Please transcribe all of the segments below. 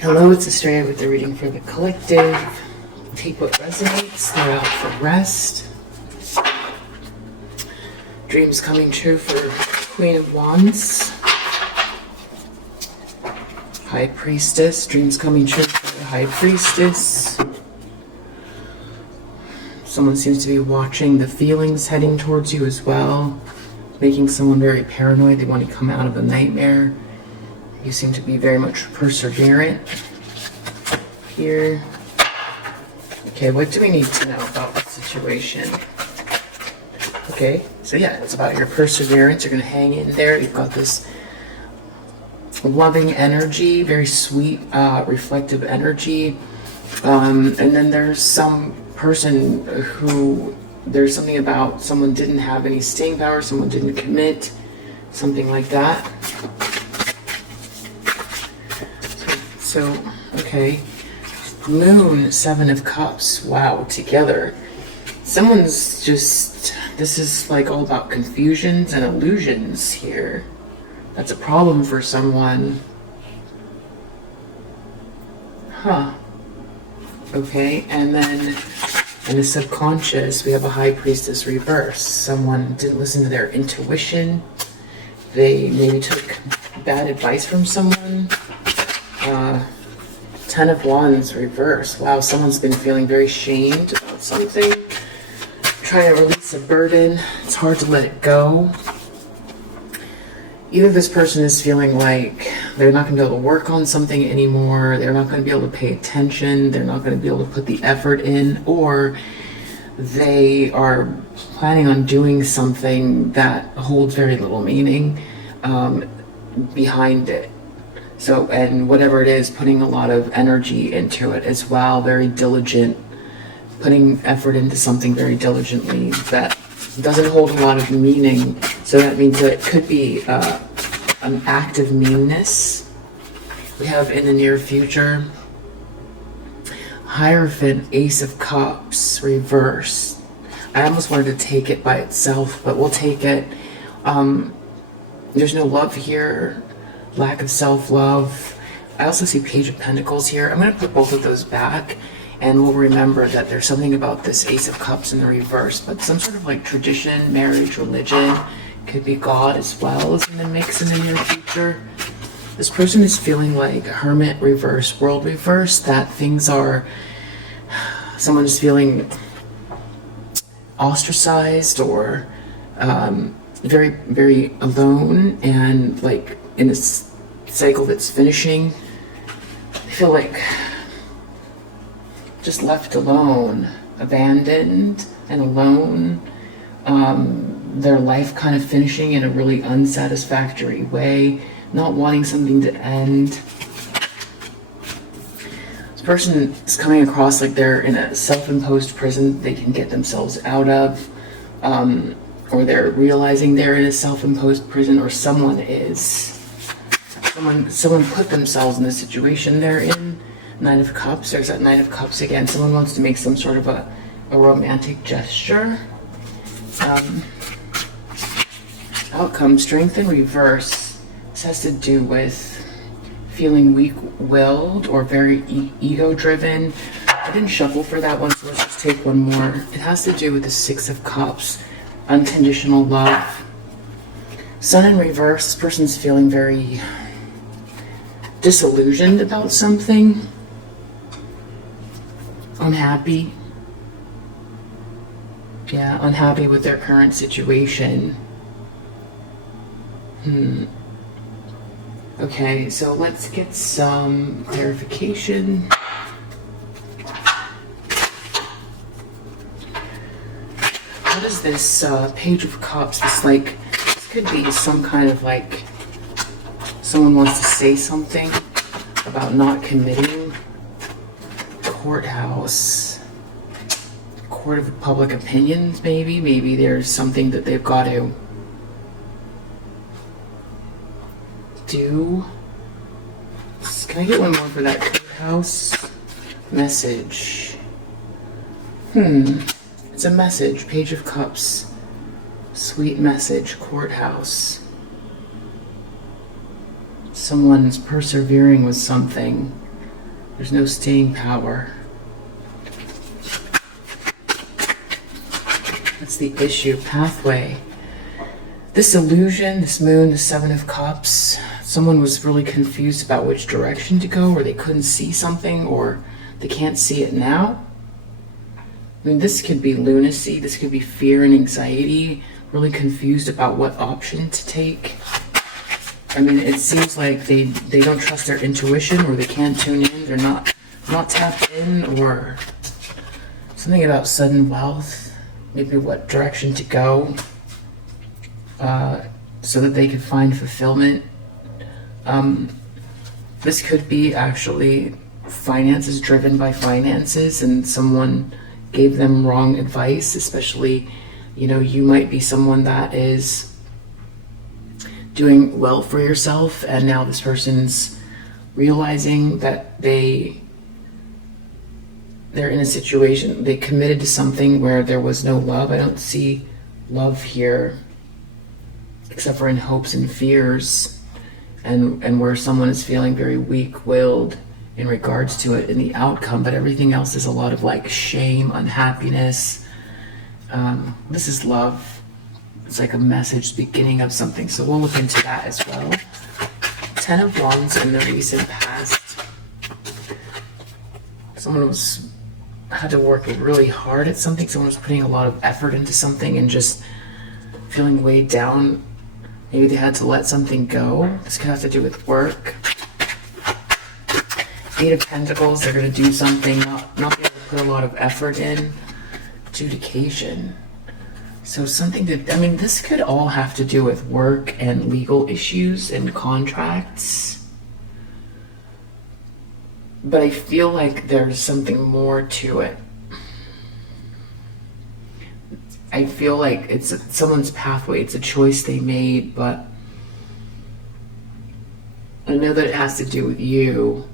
Hello, it's Estrella with the reading for the collective. Take what resonates. They're out for rest. Dreams coming true for Queen of Wands. High Priestess. Dreams coming true for the High Priestess. Someone seems to be watching the feelings heading towards you as well. Making someone very paranoid. They want to come out of a nightmare. You seem to be very much perseverant here. Okay, what do we need to know about the situation? Okay, so yeah, it's about your perseverance. You're going to hang in there. You've got this loving energy, very sweet, reflective energy. And then there's some person who, there's something about someone didn't have any staying power, someone didn't commit, something like that. So, okay, Moon, Seven of Cups, wow, together. Someone's just, this is like all about confusions and illusions here. That's a problem for someone. Huh. Okay, and then in the subconscious, we have a High Priestess reverse. Someone didn't listen to their intuition. They maybe took bad advice from someone. Ten of Wands reverse. Wow, someone's been feeling very shamed about something. Trying to release a burden. It's hard to let it go. Either this person is feeling like they're not going to be able to work on something anymore. They're not going to be able to pay attention. They're not going to be able to put the effort in. Or they are planning on doing something that holds very little meaning behind it. So, and whatever it is, putting a lot of energy into it as well, very diligent, putting effort into something very diligently that doesn't hold a lot of meaning. So that means that it could be an act of meanness. We have in the near future, Hierophant, Ace of Cups, reverse. I almost wanted to take it by itself, but we'll take it. There's no love here. Lack of self-love. I also see Page of Pentacles here. I'm going to put both of those back, and we'll remember that there's something about this Ace of Cups in the reverse, but some sort of like tradition, marriage, religion, could be God as well as in the mix in the near future. This person is feeling like Hermit reverse, World reverse, that things are, someone is feeling ostracized or very, very alone and like in a cycle that's finishing. I feel like just left alone, abandoned and alone. Their life kind of finishing in a really unsatisfactory way, not wanting something to end. This person is coming across like they're in a self-imposed prison they can get themselves out of, or they're realizing they're in a self-imposed prison, or someone is. Someone put themselves in the situation they're in. Nine of Cups, there's that Nine of Cups again. Someone wants to make some sort of a romantic gesture. Outcome, Strength in reverse. This has to do with feeling weak-willed or very ego-driven. I didn't shuffle for that one, so let's just take one more. It has to do with the Six of Cups, unconditional love. Sun in reverse, this person's feeling very disillusioned about something, unhappy. Yeah, unhappy with their current situation. Okay, so let's get some clarification. What is this Page of Cups? This like, this could be some kind of like, someone wants to say something about not committing. Courthouse. Court of public opinions, maybe. Maybe there's something that they've got to do. Can I get one more for that courthouse? Message. It's a message. Page of Cups. Sweet message. Courthouse. Someone's persevering with something. There's no staying power. That's the issue. Pathway. Disillusion, this moon, the Seven of Cups. Someone was really confused about which direction to go, or they couldn't see something, or they can't see it now. I mean, this could be lunacy. This could be fear and anxiety. Really confused about what option to take. I mean, it seems like they don't trust their intuition, or they can't tune in. They're not tapped in, or something about sudden wealth. Maybe what direction to go, so that they can find fulfillment. This could be actually finances, driven by finances, and someone gave them wrong advice. Especially, you might be someone that is doing well for yourself, and now this person's realizing that they're in a situation, they committed to something where there was no love. I don't see love here, except for in hopes and fears, and where someone is feeling very weak-willed in regards to it in the outcome, but everything else is a lot of like shame, unhappiness. This is love. It's like a message, beginning of something, so we'll look into that as well. 10 of Wands in the recent past. Someone had to work really hard at something. Someone was putting a lot of effort into something and just feeling weighed down. Maybe they had to let something go. This could have to do with work. 8 of Pentacles, they're going to do something, not be able to put a lot of effort in. Adjudication. So something that, I mean, this could all have to do with work and legal issues and contracts. But I feel like there's something more to it. I feel like it's someone's pathway. It's a choice they made, but I know that it has to do with you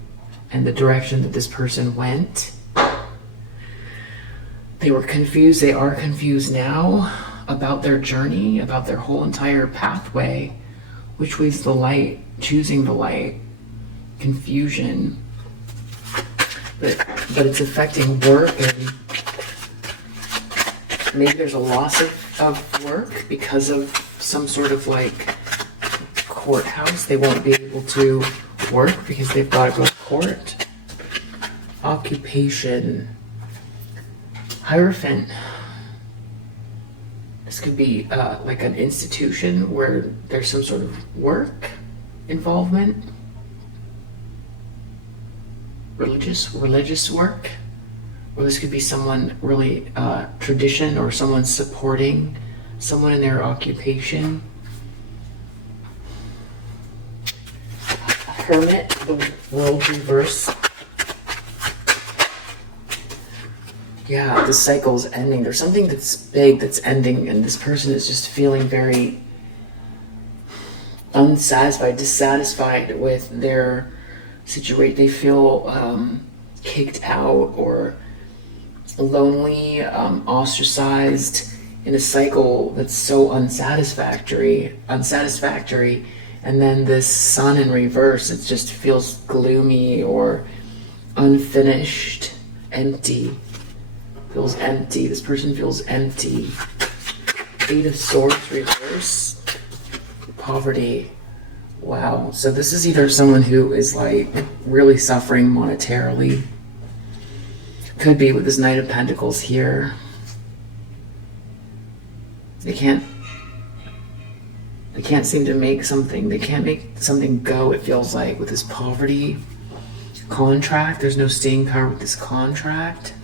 and the direction that this person went. They were confused. They are confused now about their journey, about their whole entire pathway. Which way's the light? Choosing the light. Confusion. But it's affecting work, and maybe there's a loss of work because of some sort of like courthouse. They won't be able to work because they've got to go to court. Occupation. Hierophant. This could be like an institution where there's some sort of work involvement. Religious work. Or this could be someone really tradition, or someone supporting someone in their occupation. Hermit, the world reverse. Yeah, the cycle's ending. There's something that's big that's ending, and this person is just feeling very unsatisfied, dissatisfied with their situation. They feel kicked out or lonely, ostracized in a cycle that's so unsatisfactory. And then this sun in reverse, it just feels gloomy or unfinished, empty. Feels empty. This person feels empty. 8 of Swords reverse. Poverty. Wow. So this is either someone who is like really suffering monetarily. Could be with this Knight of Pentacles here. They can't seem to make something. They can't make something go, it feels like, with this poverty. Contract. There's no staying power with this contract.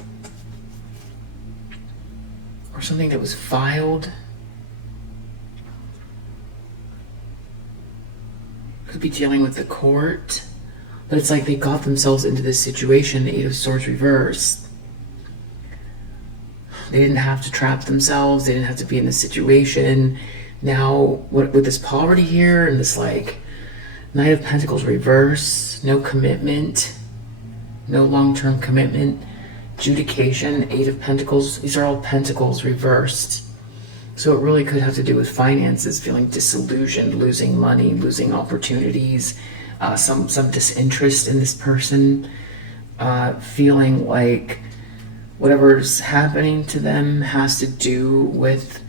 Or something that was filed. Could be dealing with the court. But it's like they got themselves into this situation, the 8 of Swords reversed. They didn't have to trap themselves. They didn't have to be in this situation. Now, with this poverty here and this like Knight of Pentacles reverse, no commitment, no long-term commitment, adjudication, 8 of Pentacles. These are all Pentacles reversed. So it really could have to do with finances, feeling disillusioned, losing money, losing opportunities, some disinterest in this person. feeling like whatever's happening to them has to do with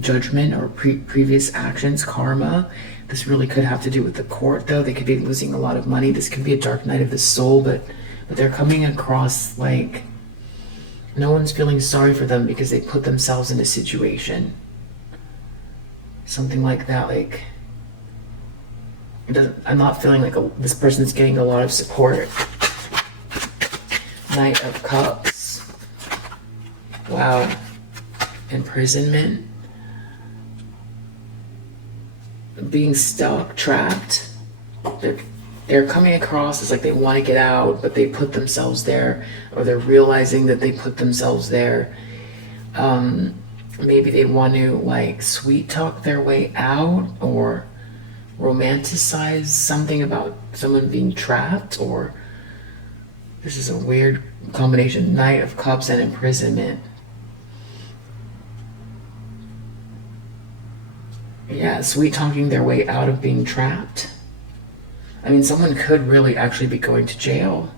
judgment or previous actions, karma. This really could have to do with the court, though. They could be losing a lot of money. This could be a dark night of the soul, but they're coming across like no one's feeling sorry for them because they put themselves in a situation. Something like that. Like, I'm not feeling like this person's getting a lot of support. Knight of Cups. Wow. Imprisonment. Being stuck, trapped. They're coming across as like they want to get out, but they put themselves there, or they're realizing that they put themselves there. Maybe they want to like sweet talk their way out, or romanticize something about someone being trapped, or this is a weird combination. Knight of Cups and imprisonment. Yeah, sweet talking their way out of being trapped. I mean, someone could really actually be going to jail.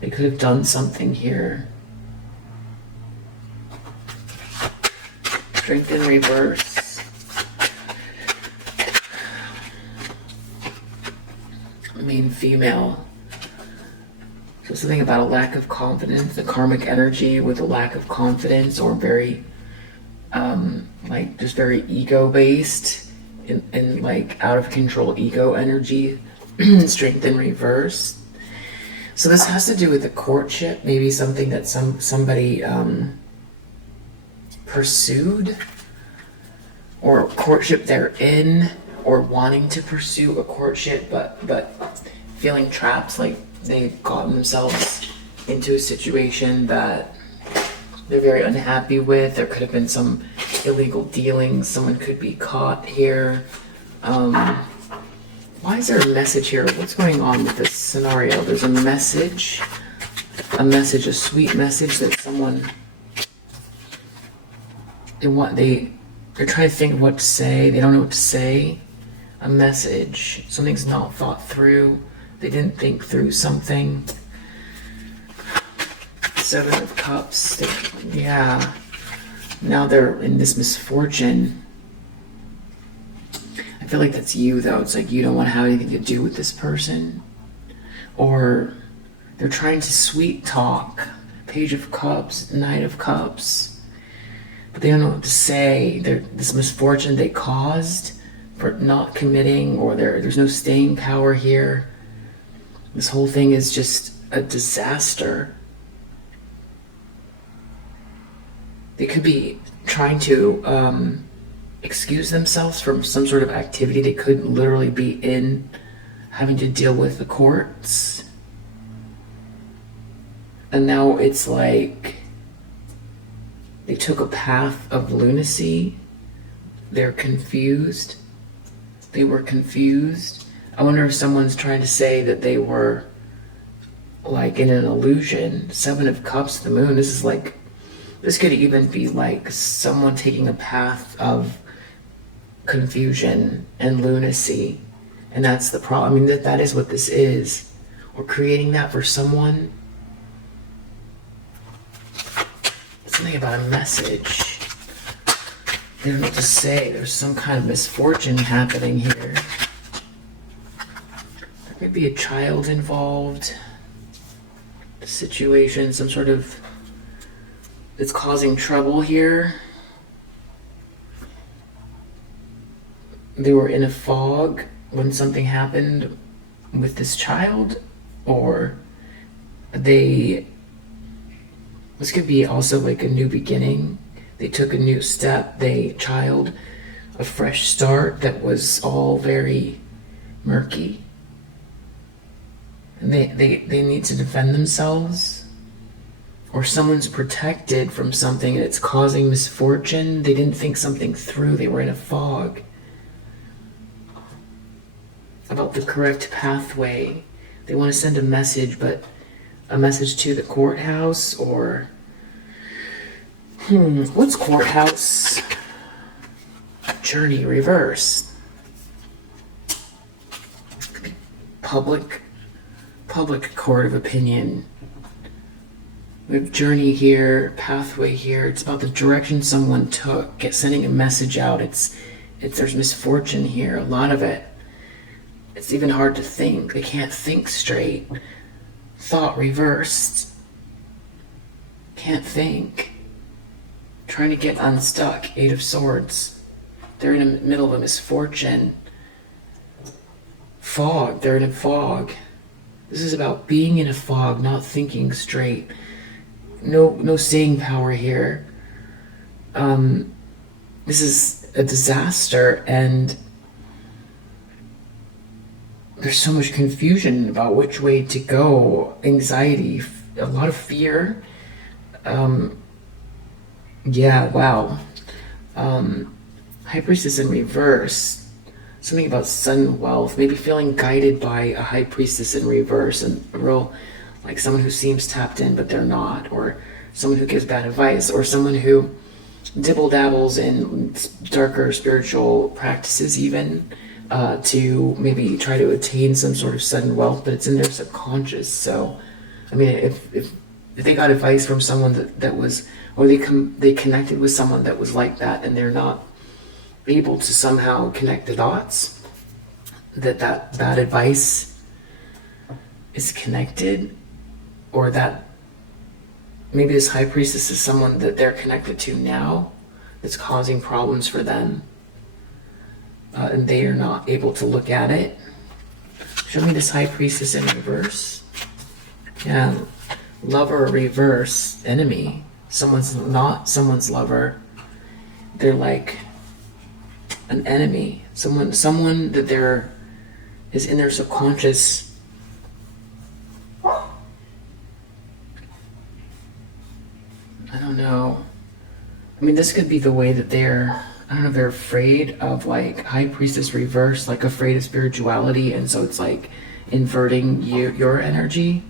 They could have done something here. Strength in reverse. Main female. So something about a lack of confidence, the karmic energy with a lack of confidence, or very like just very ego-based and like out of control ego energy. Strength in reverse. So this has to do with the courtship, maybe something that somebody pursued, or courtship they're in, or wanting to pursue a courtship, but feeling trapped, like they've gotten themselves into a situation that they're very unhappy with. There could have been some illegal dealings. Someone could be caught here. Why is there a message here? What's going on with this scenario? There's a message, a sweet message that someone, they're trying to think of what to say. They don't know what to say. A message. Something's not thought through. They didn't think through something. Seven of Cups. Yeah. Now they're in this misfortune. I feel like that's you, though. It's like you don't want to have anything to do with this person. Or they're trying to sweet talk. Page of Cups, Knight of Cups. But they don't know what to say. This misfortune they caused for not committing, or there's no staying power here. This whole thing is just a disaster. They could be trying to excuse themselves from some sort of activity they could literally be in, having to deal with the courts. And now it's like they took a path of lunacy. They're confused. They were confused. I wonder if someone's trying to say that they were like in an illusion. Seven of Cups, the moon. This could even be like someone taking a path of confusion and lunacy. And that's the problem. I mean, that is what this is. We're creating that for someone. Something about a message. They don't know what to say. There's some kind of misfortune happening here. There could be a child involved. The situation, some sort of, it's causing trouble here. They were in a fog when something happened with this child, or this could be also like a new beginning. They took a new step, a fresh start that was all very murky. And they need to defend themselves. Or someone's protected from something and it's causing misfortune. They didn't think something through. They were in a fog about the correct pathway. They want to send a message, but a message to the courthouse, or what's courthouse? Journey reverse. Could be public public court of opinion. We have journey here, pathway here. It's about the direction someone took, sending a message out. There's misfortune here, a lot of it. It's even hard to think. They can't think straight. Thought reversed. Can't think. Trying to get unstuck. 8 of Swords. They're in the middle of a misfortune. Fog. They're in a fog. This is about being in a fog, not thinking straight. No staying power here. This is a disaster, and there's so much confusion about which way to go. Anxiety, a lot of fear. Yeah, wow. High Priestess in reverse. Something about sudden wealth. Maybe feeling guided by a High Priestess in reverse, and a real, like someone who seems tapped in but they're not, or someone who gives bad advice, or someone who dibble dabbles in darker spiritual practices even, to maybe try to attain some sort of sudden wealth, but it's in their subconscious. So, I mean, if they got advice from someone that was, or they connected with someone that was like that, and they're not able to somehow connect the dots, that advice is connected, or that maybe this High Priestess is someone that they're connected to now that's causing problems for them, and they are not able to look at it. Show me this High Priestess in reverse. Yeah, lover reverse, enemy. Someone's not someone's lover. They're like an enemy. Someone that is in their subconscious. I don't know. I mean, this could be the way that they're afraid of, like, High Priestess reverse, like afraid of spirituality, and so it's like inverting your energy.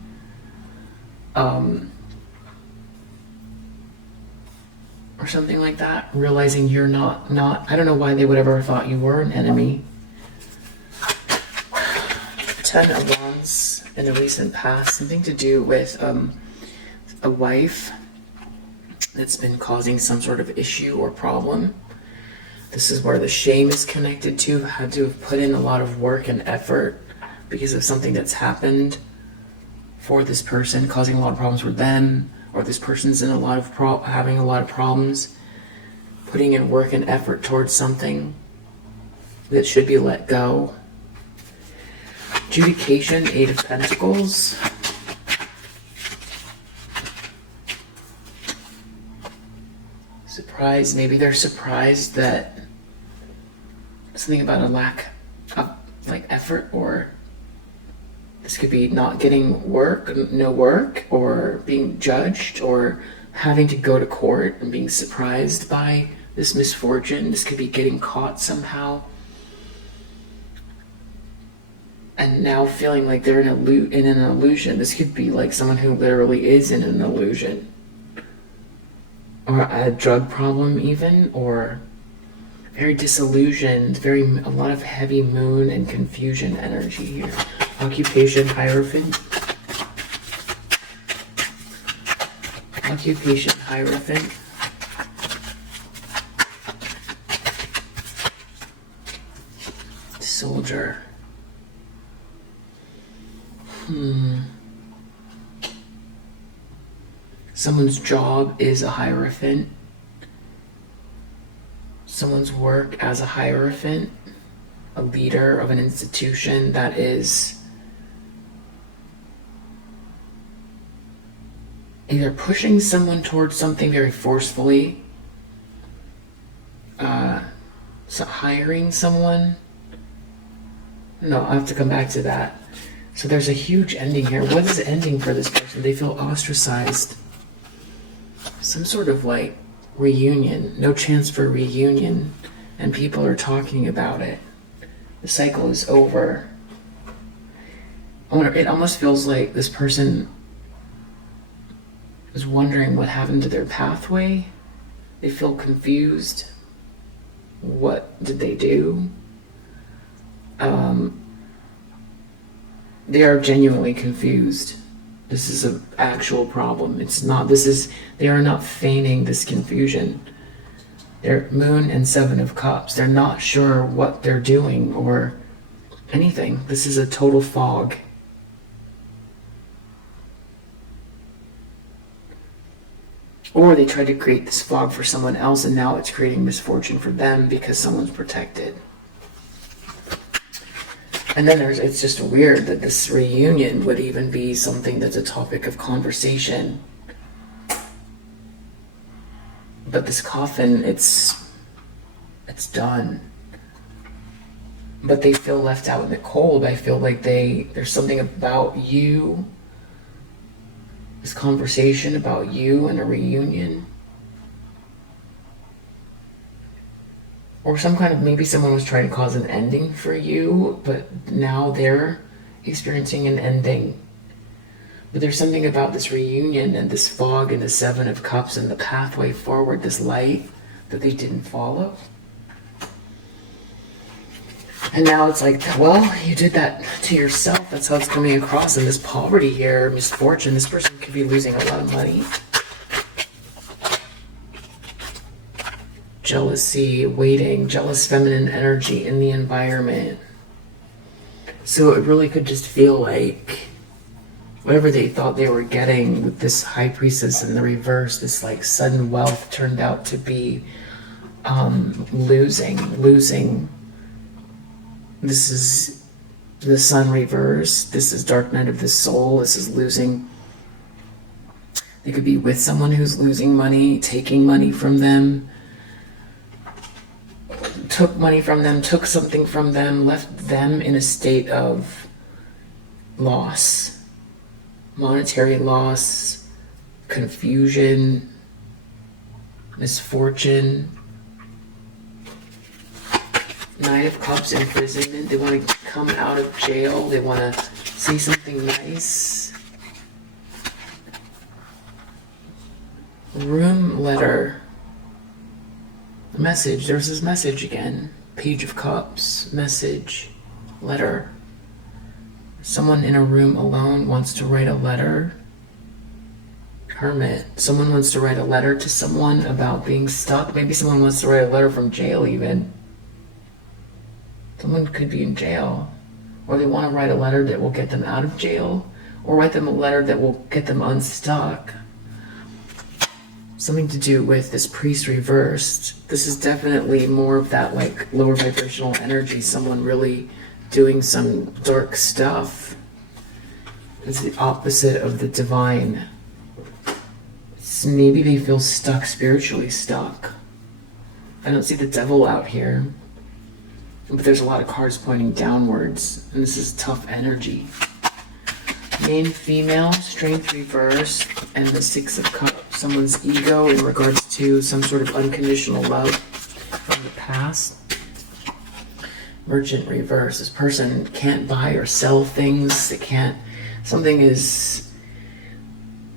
Or something like that. Realizing you're not, I don't know why they would ever have thought you were an enemy. 10 of Wands in the recent past. Something to do with a wife that's been causing some sort of issue or problem. This is where the shame is connected to. Had to have put in a lot of work and effort because of something that's happened for this person, causing a lot of problems for them, or this person's in having a lot of problems, putting in work and effort towards something that should be let go. Adjudication, 8 of Pentacles. Surprise, maybe they're surprised that something about a lack of, like, effort, or this could be not getting work, no work, or being judged, or having to go to court and being surprised by this misfortune. This could be getting caught somehow, and now feeling like they're in an illusion. This could be like someone who literally is in an illusion, or a drug problem even, or very disillusioned, a lot of heavy moon and confusion energy here. Occupation, Hierophant. Occupation, Hierophant. Soldier. Someone's job is a Hierophant. Someone's work as a Hierophant. A leader of an institution that is either pushing someone towards something very forcefully, hiring someone. No, I have to come back to that. So there's a huge ending here. What is the ending for this person? They feel ostracized. Some sort of, like, reunion. No chance for reunion. And people are talking about it. The cycle is over. It almost feels like this person is wondering what happened to their pathway. They feel confused. What did they do? They are genuinely confused. This is an actual problem. It's not, they are not feigning this confusion. They're Moon and Seven of Cups. They're not sure what they're doing or anything. This is a total fog. Or they tried to create this fog for someone else, and now it's creating misfortune for them because someone's protected. And then it's just weird that this reunion would even be something that's a topic of conversation. But this coffin, it's done. But they feel left out in the cold. I feel like there's something about you, this conversation about you and a reunion. Or some kind of, maybe someone was trying to cause an ending for you, but now they're experiencing an ending. But there's something about this reunion and this fog and the Seven of Cups and the pathway forward, this light that they didn't follow. And now it's like, well, you did that to yourself. That's how it's coming across. And this poverty here, misfortune, this person could be losing a lot of money. Jealousy, waiting, jealous feminine energy in the environment. So it really could just feel like whatever they thought they were getting with this High Priestess in the reverse, this like sudden wealth turned out to be losing. This is the Sun reverse. This is Dark Night of the Soul. This is losing. They could be with someone who's losing money, taking money from them, took money from them, took something from them, left them in a state of loss, monetary loss, confusion, misfortune. Nine of Cups, imprisonment. They want to come out of jail. They want to see something nice. Room letter. Message. There's this message again. Page of Cups. Message. Letter. Someone in a room alone wants to write a letter. Hermit. Someone wants to write a letter to someone about being stuck. Maybe someone wants to write a letter from jail even. Someone could be in jail. Or they want to write a letter that will get them out of jail. Or write them a letter that will get them unstuck. Something to do with this priest reversed. This is definitely more of that like lower vibrational energy. Someone really doing some dark stuff. It's the opposite of the divine. Maybe they feel stuck, spiritually stuck. I don't see the devil out here. But there's a lot of cards pointing downwards. And this is tough energy. Main female, strength reversed, and the Six of Cups. Someone's ego in regards to some sort of unconditional love from the past. Merchant reverse. This person can't buy or sell things. They can't. Something is.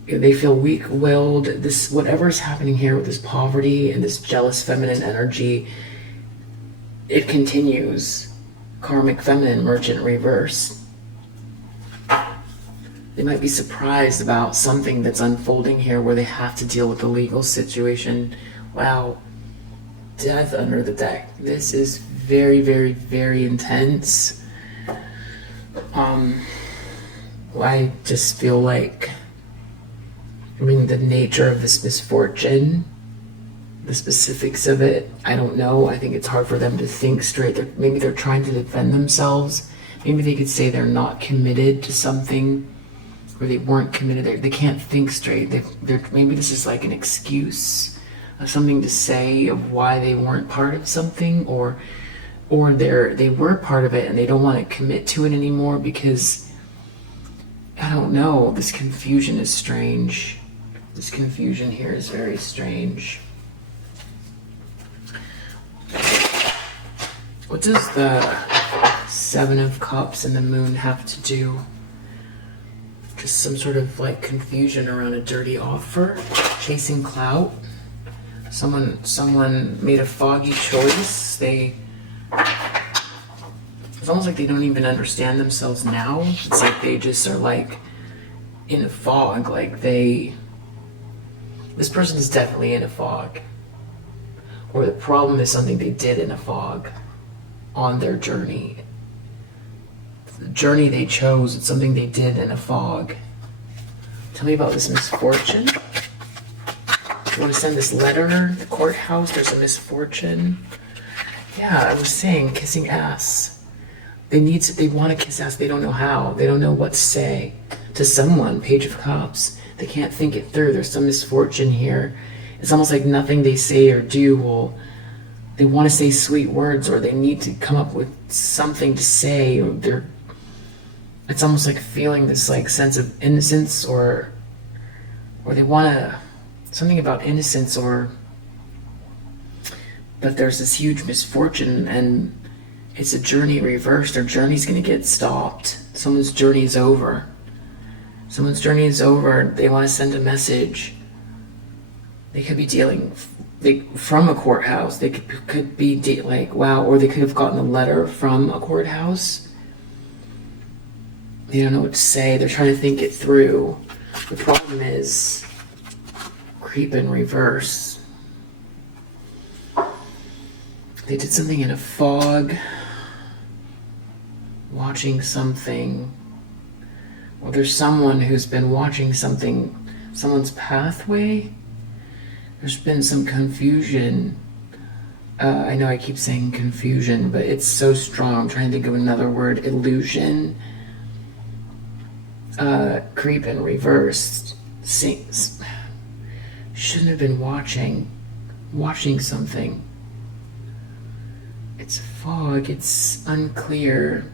They feel weak-willed. This, whatever's happening here with this poverty and this jealous feminine energy, it continues. Karmic feminine, merchant reverse. They might be surprised about something that's unfolding here where they have to deal with the legal situation. Wow. Death under the deck. This is very, very, very intense. I just feel like, the nature of this misfortune, the specifics of it, I don't know. I think it's hard for them to think straight. Maybe they're trying to defend themselves. Maybe they could say they're not committed to something, or they weren't committed. They can't think straight. Maybe this is like an excuse, something to say of why they weren't part of something, or they were part of it and they don't want to commit to it anymore because, I don't know, this confusion is strange. This confusion here is very strange. What does the Seven of Cups and the Moon have to do? Just some sort of like confusion around a dirty offer, chasing clout. Someone made a foggy choice. They It's almost like they don't even understand themselves now. It's like they just are like in a fog. Like this person is definitely in a fog. Or the problem is something they did in a fog on their journey. The journey they chose, it's something they did in a fog. Tell me about this misfortune. You want to send this letter? The courthouse, there's a misfortune. Yeah, I was saying, kissing ass. They want to kiss ass, they don't know how. They don't know what to say to someone. Page of Cups. They can't think it through. There's some misfortune here. It's almost like nothing they say or do they want to say sweet words, or they need to come up with something to say, or it's almost like feeling this like sense of innocence, or they want to, something about innocence, but there's this huge misfortune, and it's a journey reversed. Their journey's going to get stopped. Someone's journey is over. Someone's journey is over. They want to send a message. They could be dealing from a courthouse. They could be like, wow, or they could have gotten a letter from a courthouse. They don't know what to say. They're trying to think it through. The problem is creep in reverse. They did something in a fog, watching something. Or there's someone who's been watching something, someone's pathway. There's been some confusion. I know I keep saying confusion, but it's so strong. I'm trying to think of another word. Illusion. Creep in reverse. Shouldn't have been watching something. It's fog. It's unclear.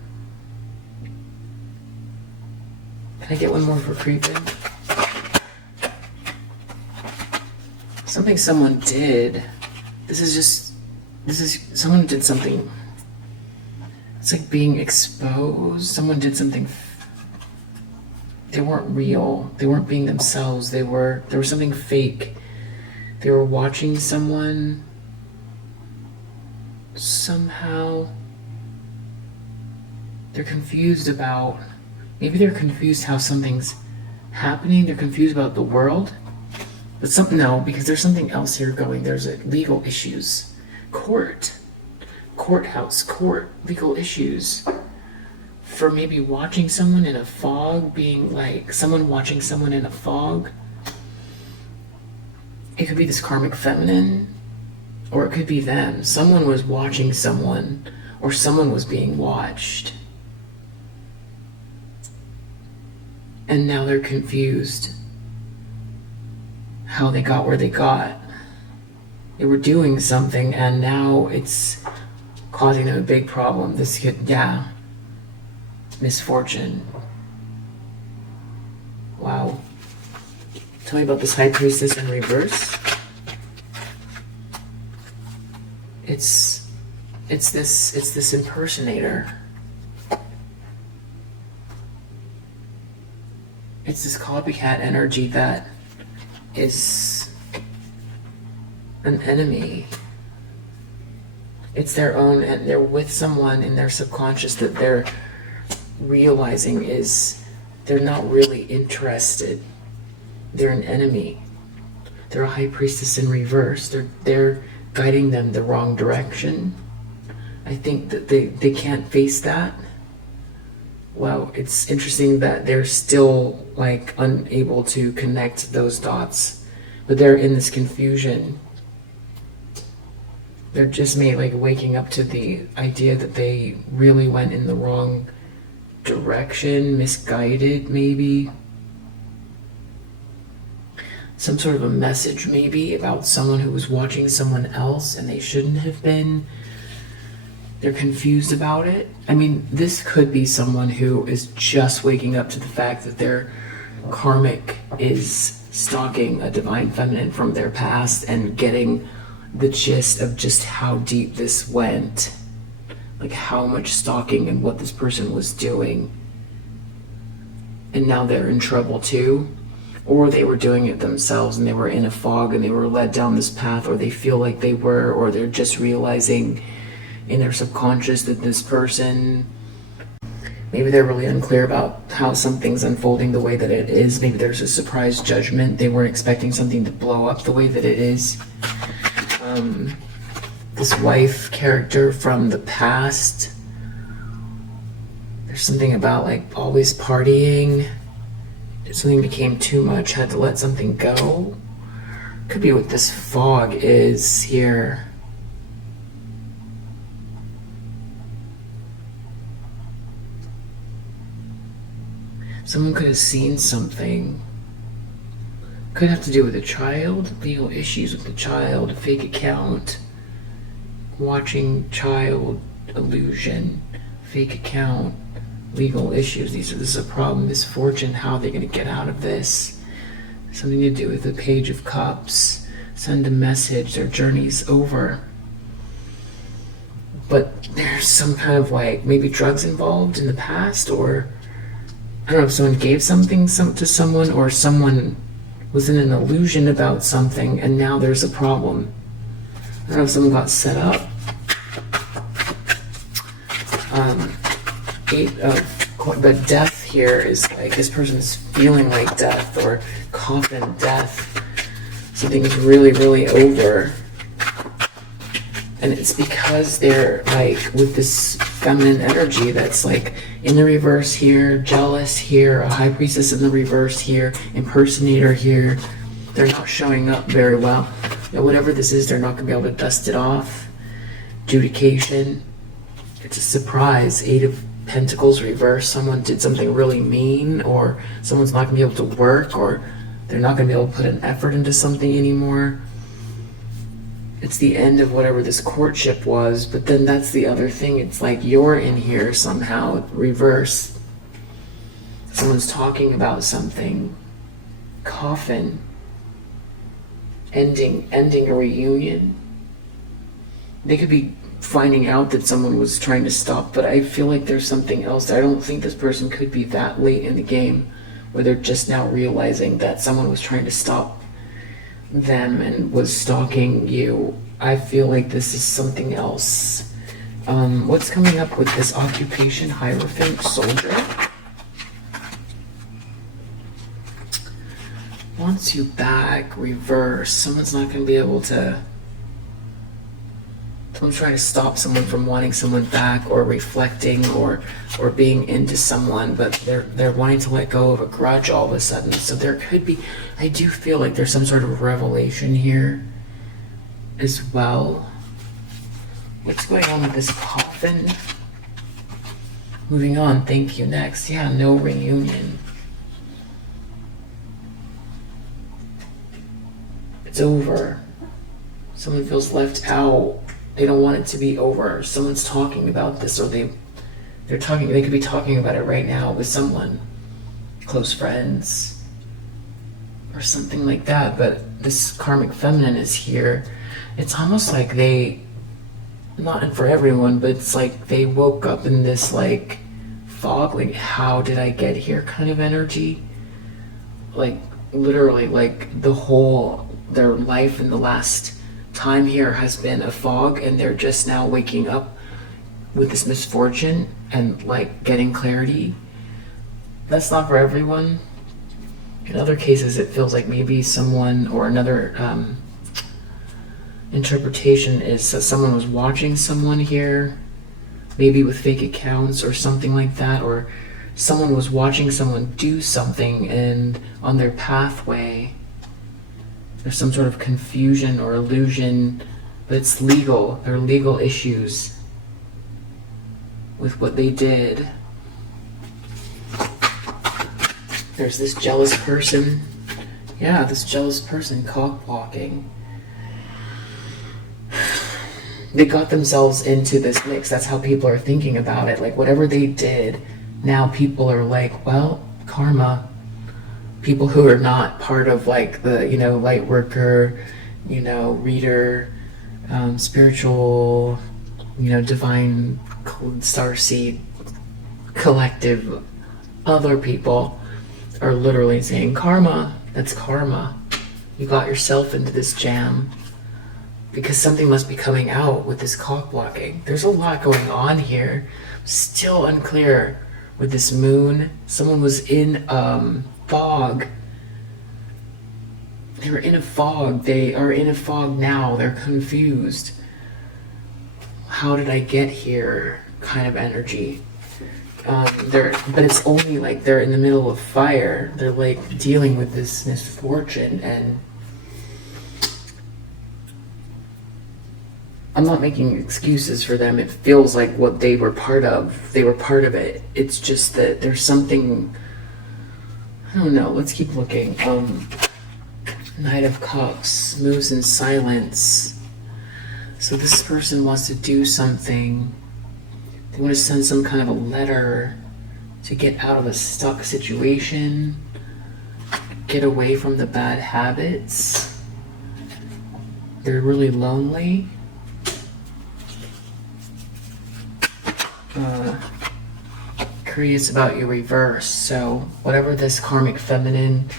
Can I get one more for creeping? Something someone did. Someone did something. It's like being exposed. Someone did something. They weren't real. They weren't being themselves. There was something fake. They were watching someone. Somehow. They're confused about. Maybe they're confused how something's happening. They're confused about the world. But no, because there's something else here going. There's legal issues. Courthouse, legal issues. For maybe watching someone in a fog, being like someone watching someone in a fog. It could be this karmic feminine, or it could be them. Someone was watching someone, or someone was being watched. And now they're confused how they got where they got. They were doing something, and now it's causing them a big problem. Misfortune. Wow. Tell me about this High Priestess in reverse. It's this impersonator. It's this copycat energy that is an enemy. It's their own, and they're with someone in their subconscious that they're realizing is they're not really interested. They're an enemy. They're a high priestess in reverse. They're guiding them the wrong direction. I think that they can't face that. Wow, it's interesting that they're still like unable to connect those dots, but they're in this confusion. They're just waking up to the idea that they really went in the wrong direction, misguided maybe. Some sort of a message maybe about someone who was watching someone else and they shouldn't have been. They're confused about it. I mean, this could be someone who is just waking up to the fact that their karmic is stalking a divine feminine from their past and getting the gist of just how deep this went. Like how much stalking and what this person was doing. And now they're in trouble too. Or they were doing it themselves and they were in a fog and they were led down this path, or they feel like they were, or they're just realizing in their subconscious that this person Maybe they're really unclear about how something's unfolding the way that it is. Maybe there's a surprise judgment. They weren't expecting something to blow up the way that it is. This wife character from the past. There's something about like always partying. If something became too much, had to let something go. Could be what this fog is here. Someone could have seen something. Could have to do with a child, legal issues with the child, fake account, watching child, illusion, fake account, legal issues. This is a problem, misfortune, how are they going to get out of this? Something to do with the Page of Cups, send a message, their journey's over. But there's some kind of like, maybe drugs involved in the past, or I don't know if someone gave something to someone, or someone was in an illusion about something and now there's a problem. I don't know if someone got set up. But death here is like this person's feeling like death, or coffin death. Something's really, really over. And it's because they're like with this feminine energy that's like in the reverse here, jealous here, a high priestess in the reverse here, impersonator here. They're not showing up very well. Now, whatever this is, they're not going to be able to dust it off. Adjudication. It's a surprise. 8 of Pentacles reverse. Someone did something really mean, or someone's not going to be able to work, or they're not going to be able to put an effort into something anymore. It's the end of whatever this courtship was, but then that's the other thing. It's like you're in here somehow, reverse. Someone's talking about something. Coffin. Ending a reunion. They could be finding out that someone was trying to stop, but I feel like there's something else. I don't think this person could be that late in the game where they're just now realizing that someone was trying to stop them and was stalking you. I feel like this is something else. What's coming up with this occupation? Hierophant, soldier. Wants you back, reverse. Someone's not going to be able to... Someone's trying to stop someone from wanting someone back, or reflecting, or being into someone, but they're wanting to let go of a grudge all of a sudden. So there could be, I do feel like there's some sort of revelation here as well. What's going on with this coffin? Moving on, thank you. Next, yeah, no reunion. It's over. Someone feels left out. They don't want it to be over. Someone's talking about this, or they're talking. They could be talking about it right now with someone, close friends, or something like that. But this karmic feminine is here. It's almost like they, not for everyone, but it's like they woke up in this like fog, like how did I get here kind of energy. Like literally, like their life in the last time here has been a fog, and they're just now waking up with this misfortune and like getting clarity. That's not for everyone. In other cases, it feels like maybe someone, or another interpretation is that someone was watching someone here, maybe with fake accounts or something like that, or someone was watching someone do something, and on their pathway there's some sort of confusion or illusion, but it's legal. There are legal issues with what they did. There's this jealous person. Yeah, this jealous person cock-blocking. They got themselves into this mix. That's how people are thinking about it. Like whatever they did, now people are like, well, karma. People who are not part of like the, light worker, reader, spiritual, divine starseed collective, other people are literally saying karma. That's karma. You got yourself into this jam because something must be coming out with this cock blocking. There's a lot going on here. Still unclear with this moon. Someone was in fog. They were in a fog. They are in a fog now. They're confused. How did I get here? Kind of energy. But it's only like they're in the middle of fire. They're like dealing with this misfortune, and I'm not making excuses for them. It feels like what they were part of. They were part of it. It's just that there's something, I don't know. Let's keep looking. Knight of Cups moves in silence. So this person wants to do something. They want to send some kind of a letter to get out of a stuck situation, get away from the bad habits. They're really lonely. Curious about your reverse. So whatever this karmic feminine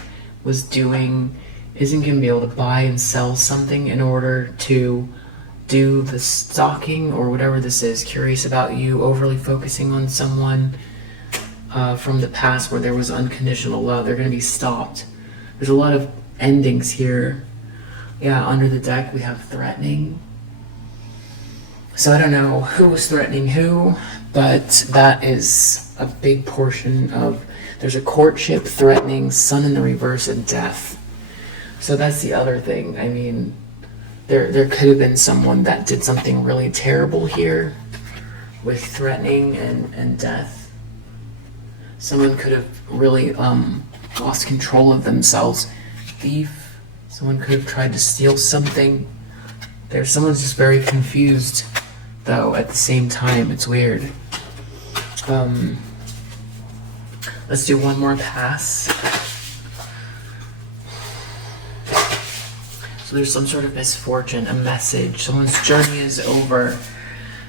was doing isn't going to be able to buy and sell something in order to do the stalking or whatever this is. Curious about you, overly focusing on someone from the past where there was unconditional love. They're going to be stopped. There's a lot of endings here. Yeah, under the deck we have threatening. So I don't know who was threatening who, but that is a big portion of, there's a courtship, threatening, sun in the reverse, and death. So that's the other thing. I mean, there could have been someone that did something really terrible here with threatening and death. Someone could have really lost control of themselves. Thief. Someone could have tried to steal something. Someone's just very confused, though, at the same time. It's weird. Let's do one more pass. So there's some sort of misfortune, a message. Someone's journey is over.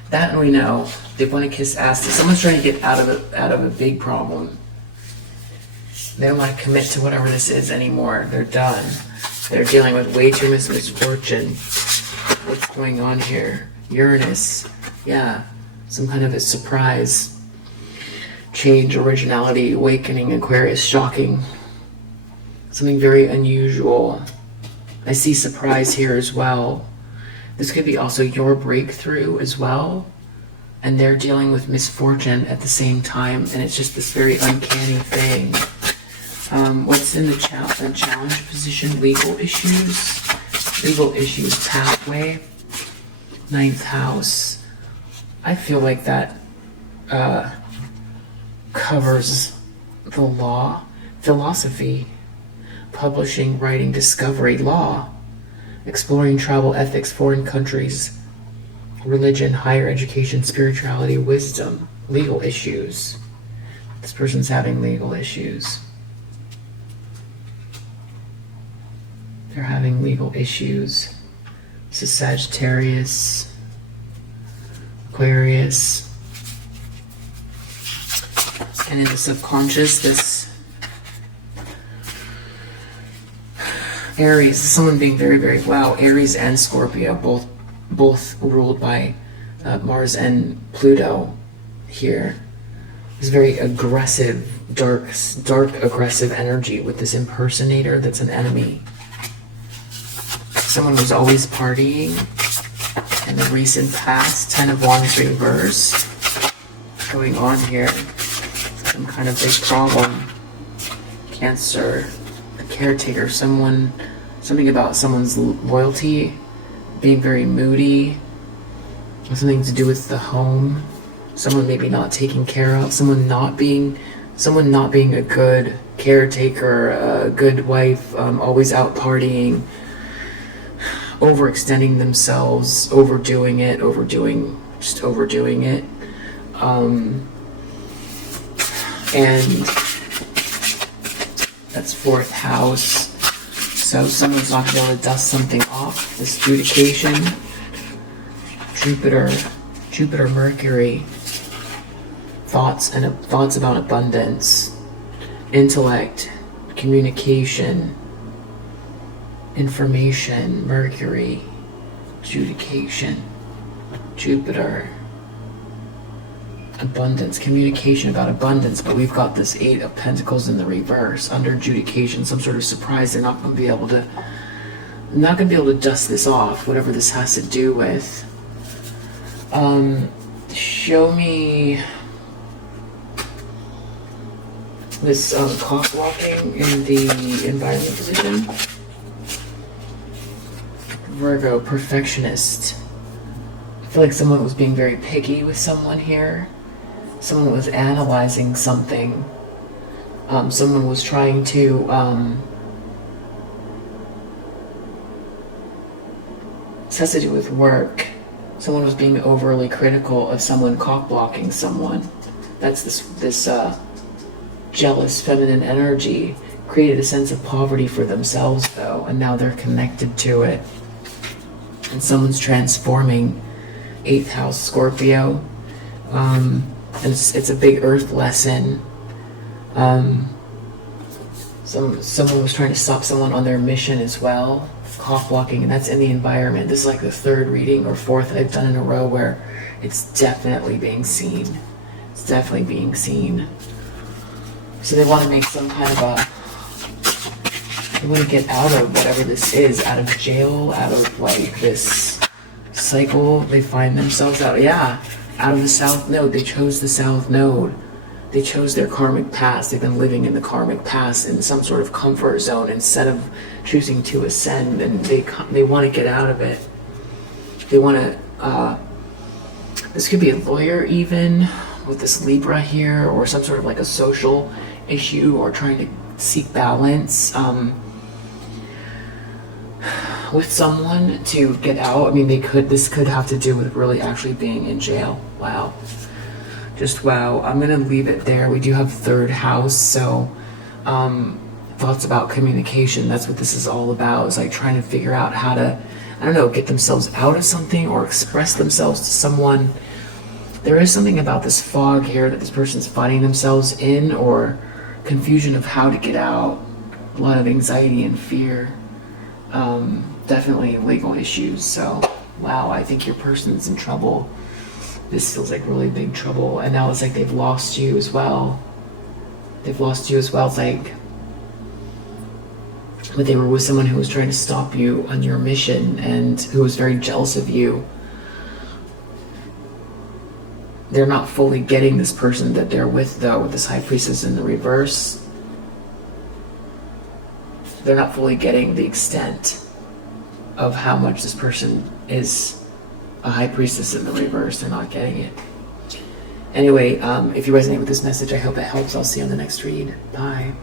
That we know. They want to kiss ass. Someone's trying to get out of a big problem. They don't want to commit to whatever this is anymore. They're done. They're dealing with way too much misfortune. What's going on here? Uranus. Yeah. Some kind of a surprise. Change, originality, awakening, Aquarius, shocking. Something very unusual. I see surprise here as well. This could be also your breakthrough as well. And they're dealing with misfortune at the same time. And it's just this very uncanny thing. What's in the challenge position? Legal issues. Legal issues, pathway. 9th house. I feel like that covers the law. Philosophy. Publishing, writing, discovery, law, exploring, travel, ethics, foreign countries, religion, higher education, spirituality, wisdom, legal issues. This person's having legal issues. They're having legal issues. This is Sagittarius, Aquarius, and in the subconscious, this Aries, someone being very, very, wow, Aries and Scorpio, both ruled by Mars and Pluto here. This very aggressive, dark aggressive energy with this impersonator that's an enemy. Someone was always partying in the recent past. 10 of Wands reverse. What's going on here? Some kind of big problem. Cancer. Caretaker, something about someone's loyalty, being very moody, something to do with the home, someone maybe not taking care of, someone not being a good caretaker, a good wife, always out partying, overextending themselves, overdoing it, and that's 4th house. So someone's not going to be able to dust something off. This adjudication. Jupiter, Mercury. Thoughts about abundance. Intellect. Communication. Information. Mercury. Adjudication. Jupiter. Abundance, communication about abundance, but we've got this 8 of Pentacles in the reverse, under adjudication, some sort of surprise. They're not going to be able to dust this off, whatever this has to do with. Show me this cock walking in the environment position. Virgo, perfectionist. I feel like someone was being very picky with someone here. Someone was analyzing something. Someone was trying to this has to do with work. Someone was being overly critical of someone cock blocking someone. That's this jealous feminine energy created a sense of poverty for themselves though, and now they're connected to it. And someone's transforming. 8th house Scorpio. And it's a big earth lesson. Someone was trying to stop someone on their mission as well. Cock blocking, and that's in the environment. This is like the 3rd reading or 4th that I've done in a row where it's definitely being seen. It's definitely being seen. So they want to make some kind of they want to get out of whatever this is, out of jail, out of like this cycle they find themselves out. Yeah, out of the South Node. They chose the South Node. They chose their karmic past. They've been living in the karmic past in some sort of comfort zone instead of choosing to ascend, and they want to get out of it. They want to, this could be a lawyer even, with this Libra here, or some sort of like a social issue, or trying to seek balance with someone to get out. I mean, this could have to do with really actually being in jail. Wow. Just wow. I'm going to leave it there. We do have 3rd house, so thoughts about communication. That's what this is all about. It's like trying to figure out how to, I don't know, get themselves out of something or express themselves to someone. There is something about this fog here that this person's finding themselves in, or confusion of how to get out. A lot of anxiety and fear. Definitely legal issues. So, wow, I think your person's in trouble. This feels like really big trouble. And now it's like they've lost you as well. They've lost you as well. It's like, but they were with someone who was trying to stop you on your mission and who was very jealous of you. They're not fully getting this person that they're with though, with this High Priestess in the reverse. They're not fully getting the extent of how much this person is a High Priestess in the reverse. They're not getting it. Anyway, if you resonate with this message, I hope it helps. I'll see you on the next read. Bye.